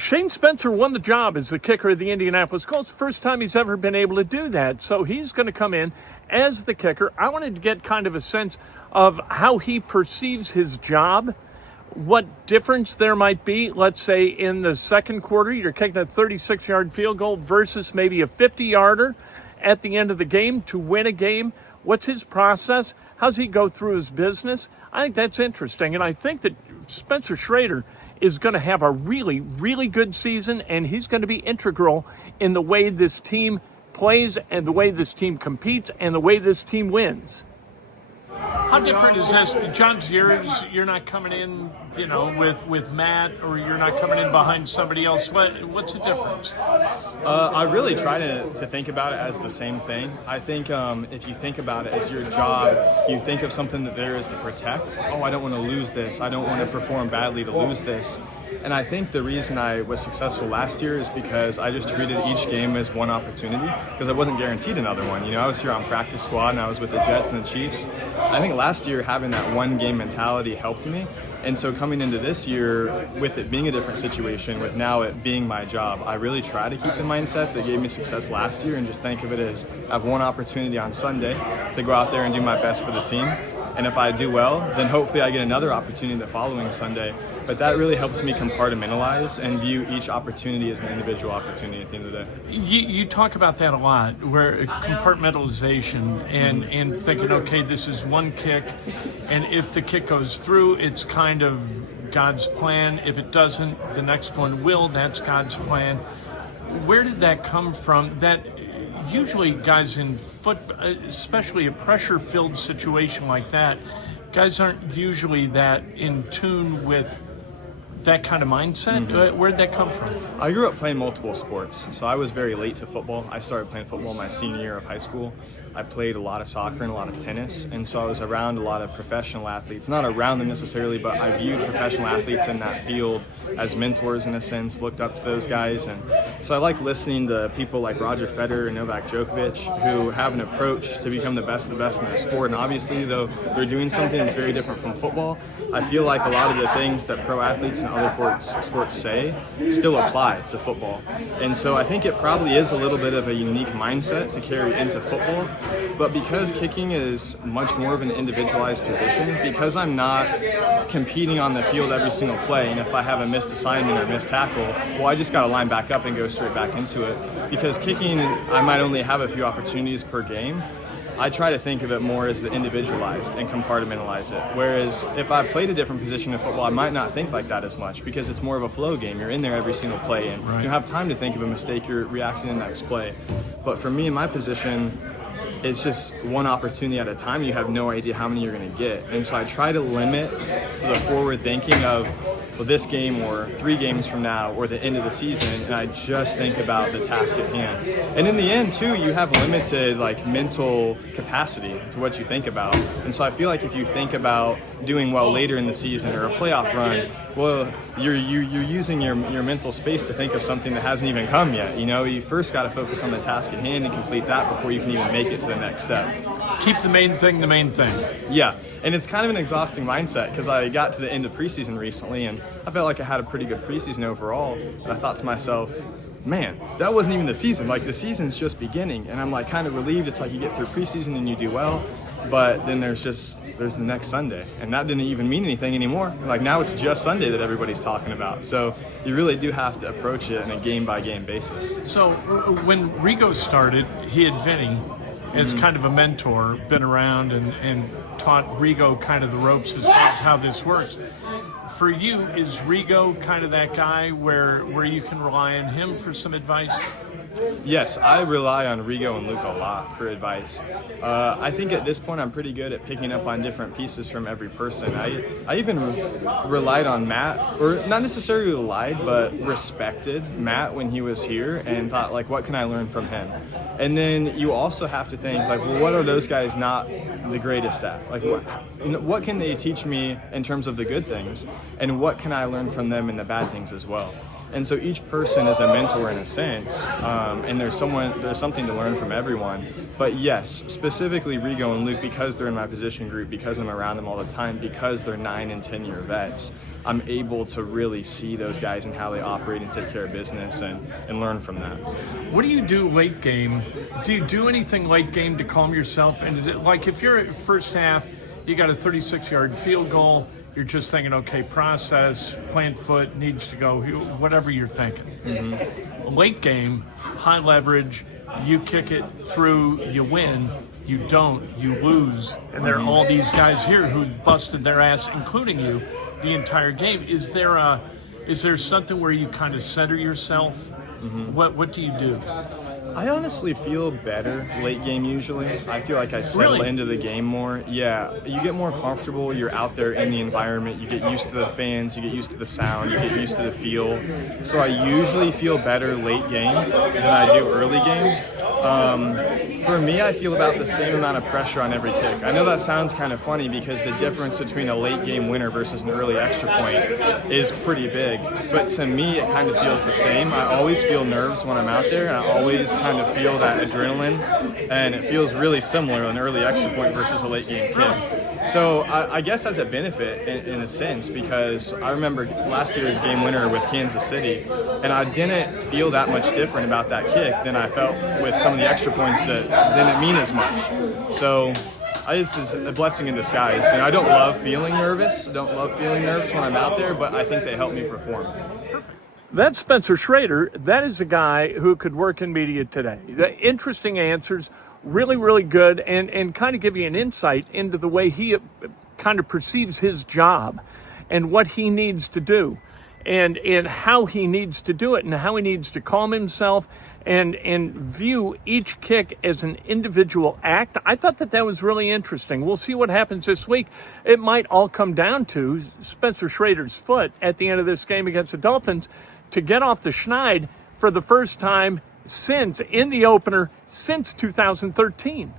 Shane Spencer won the job as the kicker of the Indianapolis Colts. First time he's ever been able to do that. So he's going to come in as the kicker. I wanted to get kind of a sense of how he perceives his job, what difference there might be. Let's say in the second quarter, you're kicking a 36-yard field goal versus maybe a 50-yarder at the end of the game to win a game. What's his process? How's he go through his business? I think that's interesting. And I think that Spencer Shrader is going to have a really, really good season, and he's going to be integral in the way this team plays and the way this team competes and the way this team wins. How different is this? The John's years, you're not coming in, with Matt, or you're not coming in behind somebody else. What's the difference? I really try to think about it as the same thing. I think if you think about it as your job, you think of something that there is to protect. Oh, I don't want to lose this. I don't want to perform badly to lose this. And I think the reason I was successful last year is because I just treated each game as one opportunity, because I wasn't guaranteed another one. I was here on practice squad and I was with the Jets and the Chiefs. I think last year having that one game mentality helped me. And so coming into this year, with it being a different situation, with now it being my job, I really try to keep the mindset that gave me success last year and just think of it as I have one opportunity on Sunday to go out there and do my best for the team. And if I do well, then hopefully I get another opportunity the following Sunday. But that really helps me compartmentalize and view each opportunity as an individual opportunity at the end of the day. You talk about that a lot, where compartmentalization and thinking, okay, this is one kick, and if the kick goes through, it's kind of God's plan. If it doesn't, the next one will. That's God's plan. Where did that come from? That usually guys in especially a pressure-filled situation like that, guys aren't usually that in tune with that kind of mindset. Mm-hmm. Where'd that come from? I grew up playing multiple sports, so I was very late to football. I started playing football my senior year of high school. I played a lot of soccer and a lot of tennis, and so I was around a lot of professional athletes. Not around them necessarily, but I viewed professional athletes in that field as mentors in a sense, looked up to those guys. And so I like listening to people like Roger Federer and Novak Djokovic who have an approach to become the best of the best in their sport. And obviously, though they're doing something that's very different from football, I feel like a lot of the things that pro athletes and other sports say still apply to football. And so I think it probably is a little bit of a unique mindset to carry into football. But because kicking is much more of an individualized position, because I'm not competing on the field every single play, and if I have a missed assignment or missed tackle, well, I just got to line back up and go straight back into it. Because kicking, I might only have a few opportunities per game. I try to think of it more as the individualized and compartmentalize it. Whereas if I played a different position in football, I might not think like that as much because it's more of a flow game. You're in there every single play and you don't have time to think of a mistake. You're reacting to the next play. But for me in my position, it's just one opportunity at a time. You have no idea how many you're going to get. And so I try to limit the forward thinking of, well, this game or 3 games from now or the end of the season, and I just think about the task at hand. And in the end, too, you have limited mental capacity to what you think about. And so I feel like if you think about doing well later in the season or a playoff run, well, you're using your mental space to think of something that hasn't even come yet. You first got to focus on the task at hand and complete that before you can even make it to the next step. Keep the main thing the main thing. Yeah, and it's kind of an exhausting mindset because I got to the end of preseason recently and I felt like I had a pretty good preseason overall. And I thought to myself, man, that wasn't even the season. The season's just beginning. And I'm kind of relieved. It's you get through preseason and you do well, but then there's the next Sunday. And that didn't even mean anything anymore. Now it's just Sunday that everybody's talking about. So you really do have to approach it on a game-by-game basis. So when Rigo started, he had Vinny as kind of a mentor, been around and taught Rigo kind of the ropes as far as how this works. For you, is Rigo kind of that guy where you can rely on him for some advice? Yes, I rely on Rigo and Luke a lot for advice. I think at this point I'm pretty good at picking up on different pieces from every person. I even relied on Matt, or not necessarily relied, but respected Matt when he was here and thought, what can I learn from him? And then you also have to think, well, what are those guys not the greatest at? What can they teach me in terms of the good things? And what can I learn from them in the bad things as well? And so each person is a mentor in a sense, and there's something to learn from everyone. But yes, specifically Rigo and Luke, because they're in my position group, because I'm around them all the time, because they're 9 and 10 year vets, I'm able to really see those guys and how they operate and take care of business and learn from that. What do you do late game? Do you do anything late game to calm yourself? And is it like if you're at first half, you got a 36-yard field goal, you're just thinking, okay, process, plant foot, needs to go, whatever you're thinking. Late game, high leverage, you kick it through, you win. You don't, you lose. And there are all these guys here who busted their ass, including you, the entire game. Is there something where you kind of center yourself? What do you do? I honestly feel better late game usually. I feel like I settle into the game more. Yeah, you get more comfortable. You're out there in the environment. You get used to the fans. You get used to the sound. You get used to the feel. So I usually feel better late game than I do early game. For me, I feel about the same amount of pressure on every kick. I know that sounds kind of funny because the difference between a late game winner versus an early extra point is pretty big. But to me, it kind of feels the same. I always feel nerves when I'm out there, and I always kind of feel that adrenaline, and it feels really similar an early extra point versus a late game kick. So I guess as a benefit in a sense, because I remember last year's game winner with Kansas City, and I didn't feel that much different about that kick than I felt with some of the extra points that didn't mean as much. So this is a blessing in disguise. You know, I don't love feeling nervous. I don't love feeling nervous when I'm out there, but I think they help me perform. That's Spencer Shrader. That is a guy who could work in media today. The interesting answers, really, really good, and kind of give you an insight into the way he kind of perceives his job and what he needs to do and how he needs to do it and how he needs to calm himself and view each kick as an individual act. I thought that was really interesting. We'll see what happens this week. It might all come down to Spencer Shrader's foot at the end of this game against the Dolphins to get off the schneid for the first time in the opener since 2013.